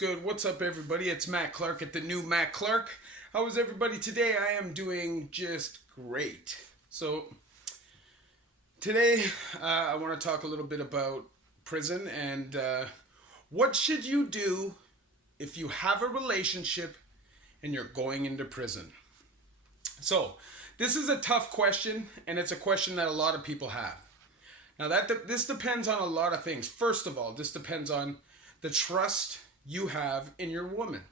good? What's up, everybody? It's Matt Clark at the new Matt Clark. How is everybody today? I am doing just great. So, today I want to talk a little bit about prison and what should you do if you have a relationship and you're going into prison. So, this is a tough question, and it's a question that a lot of people have. Now, this depends on a lot of things. First of all, this depends on the trust you have in your woman.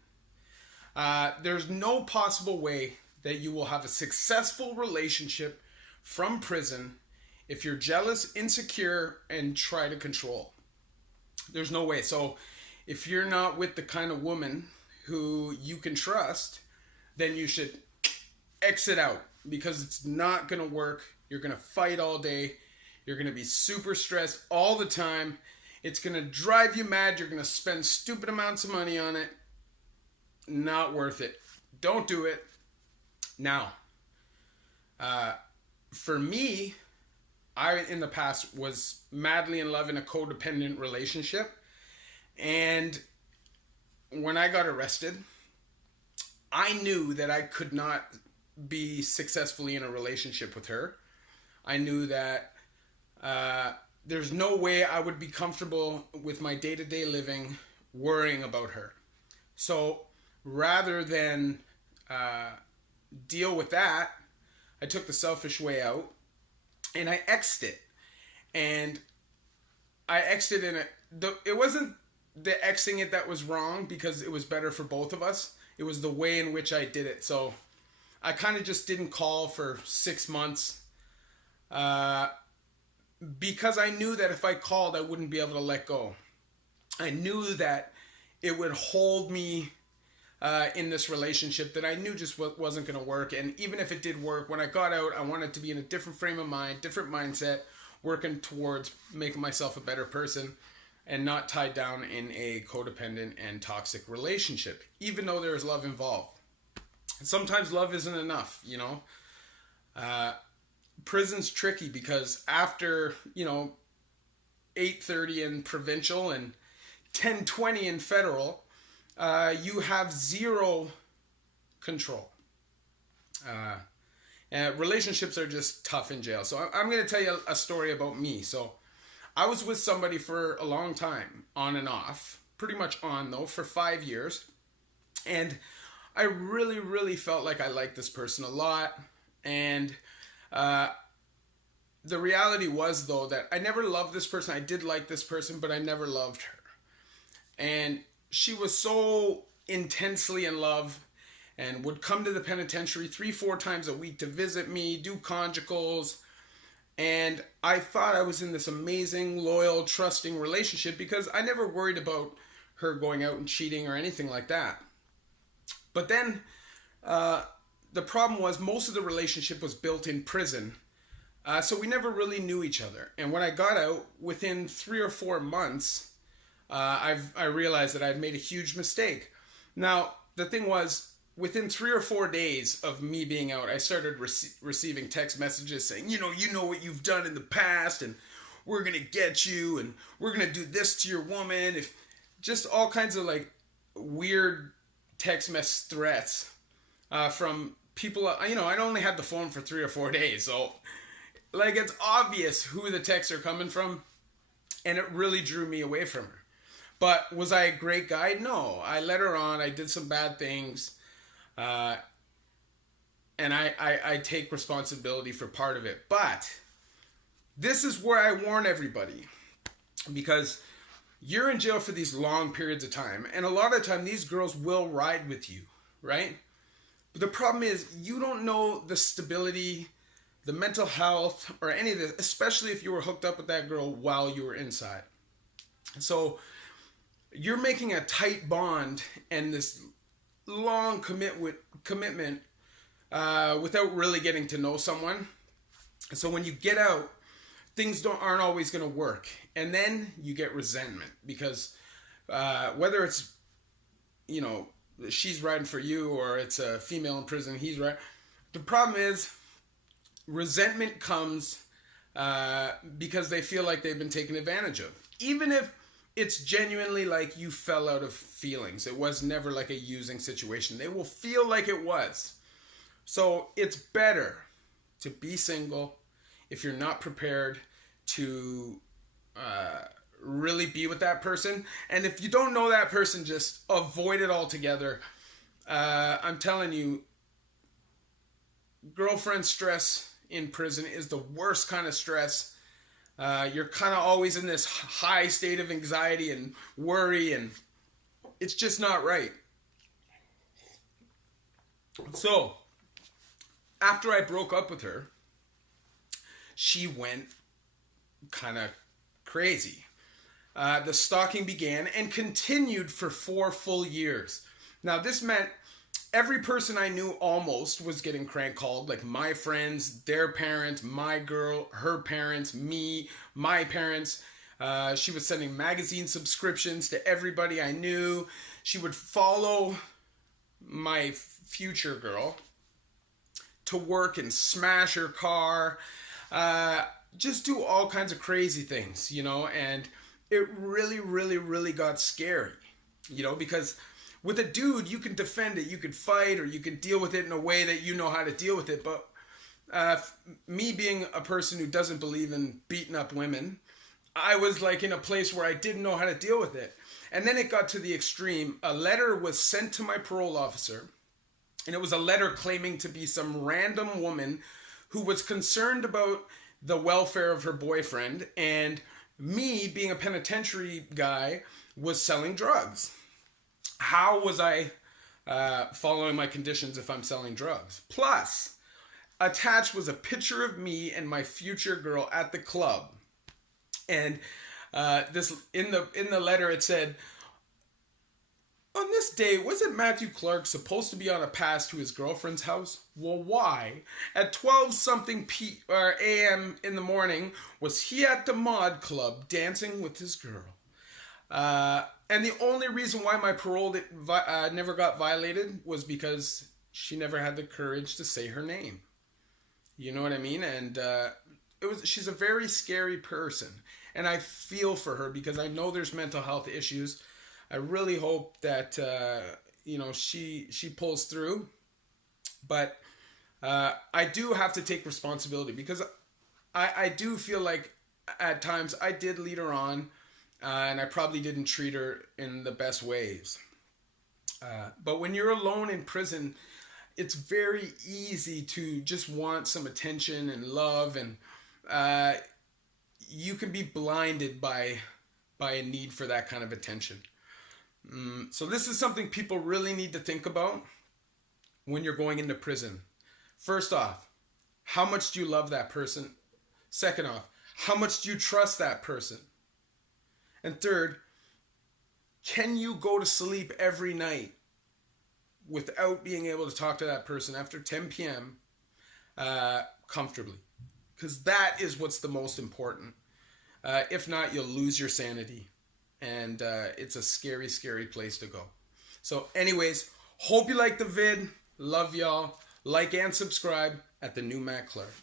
There's no possible way that you will have a successful relationship from prison if you're jealous, insecure, and try to control. There's no way. So if you're not with the kind of woman who you can trust, then you should exit out, because it's not going to work. You're going to fight all day. You're going to be super stressed all the time. It's going to drive you mad. You're going to spend stupid amounts of money on it. Not worth it. Don't do it. Now, for me, I in the past was madly in love in a codependent relationship. And when I got arrested, I knew that I could not be successfully in a relationship with her. I knew that there's no way I would be comfortable with my day-to-day living worrying about her. So rather than deal with that, I took the selfish way out and I exited. And I exited it wasn't the exiting it that was wrong, because it was better for both of us. It was the way in which I did it. So I kind of just didn't call for 6 months. Because I knew that if I called, I wouldn't be able to let go. I knew that it would hold me in this relationship that I knew just wasn't going to work. And even if it did work, when I got out, I wanted to be in a different frame of mind, different mindset, working towards making myself a better person and not tied down in a codependent and toxic relationship, even though there is love involved. Sometimes love isn't enough, you know. Prison's tricky because after, 8:30 in provincial and 10:20 in federal, you have zero control. And relationships are just tough in jail. So I'm going to tell you a story about me. So I was with somebody for a long time, on and off, pretty much on though, for 5 years. And I really, really felt like I liked this person a lot. And the reality was, though, that I never loved this person. I did like this person, but I never loved her. And she was so intensely in love and would come to the penitentiary 3-4 times a week to visit me, do conjugals. And I thought I was in this amazing, loyal, trusting relationship because I never worried about her going out and cheating or anything like that. But then the problem was most of the relationship was built in prison. So we never really knew each other. And when I got out, within 3 or 4 months, I realized that I had made a huge mistake. Now, the thing was, within 3 or 4 days of me being out, I started receiving text messages saying, you know what you've done in the past, and we're going to get you, and we're going to do this to your woman. Just all kinds of like weird text mess threats from people. I'd only had the phone for 3 or 4 days, so like it's obvious who the texts are coming from, and it really drew me away from her. But was I a great guy? No, I led her on. I did some bad things, and I take responsibility for part of it. But this is where I warn everybody, because you're in jail for these long periods of time, and a lot of the time these girls will ride with you, right? But the problem is you don't know the stability, the mental health, or any of this, especially if you were hooked up with that girl while you were inside. So you're making a tight bond and this long commitment without really getting to know someone. So when you get out, things aren't always going to work. And then you get resentment because whether it's, she's riding for you or it's a female in prison, he's right. The problem is resentment comes because they feel like they've been taken advantage of. Even if it's genuinely like you fell out of feelings. It was never like a using situation. They will feel like it was. So it's better to be single if you're not prepared to really be with that person. And if you don't know that person, just avoid it altogether. I'm telling you, girlfriend stress in prison is the worst kind of stress. You're kind of always in this high state of anxiety and worry, and it's just not right. So, after I broke up with her, she went kind of crazy. The stalking began and continued for 4 full years. Now, this meant every person I knew almost was getting crank called, like my friends, their parents, my girl, her parents, me, my parents. She was sending magazine subscriptions to everybody I knew. She would follow my future girl to work and smash her car. Just do all kinds of crazy things, you know, and it really, really, really got scary, you know, because with a dude, you can defend it, you can fight, or you can deal with it in a way that you know how to deal with it. But me being a person who doesn't believe in beating up women, I was like in a place where I didn't know how to deal with it. And then it got to the extreme. A letter was sent to my parole officer, and it was a letter claiming to be some random woman who was concerned about the welfare of her boyfriend, and me being a penitentiary guy was selling drugs. How was I following my conditions if I'm selling drugs? Plus, attached was a picture of me and my future girl at the club, and this in the letter it said, "On this day, wasn't Matthew Clark supposed to be on a pass to his girlfriend's house? Well, why? At 12 something a.m. in the morning, was he at the mod club dancing with his girl?" And the only reason why my parole never got violated was because she never had the courage to say her name. You know what I mean? And she's a very scary person. And I feel for her because I know there's mental health issues. I really hope that, she pulls through. But I do have to take responsibility because I do feel like at times I did lead her on. And I probably didn't treat her in the best ways. But when you're alone in prison, it's very easy to just want some attention and love, and you can be blinded by a need for that kind of attention. So this is something people really need to think about when you're going into prison. First off, how much do you love that person? Second off, how much do you trust that person? And third, can you go to sleep every night without being able to talk to that person after 10 p.m. Comfortably? Because that is what's the most important. If not, you'll lose your sanity. And it's a scary, scary place to go. So anyways, hope you liked the vid. Love y'all. Like and subscribe at the new Matt Clark.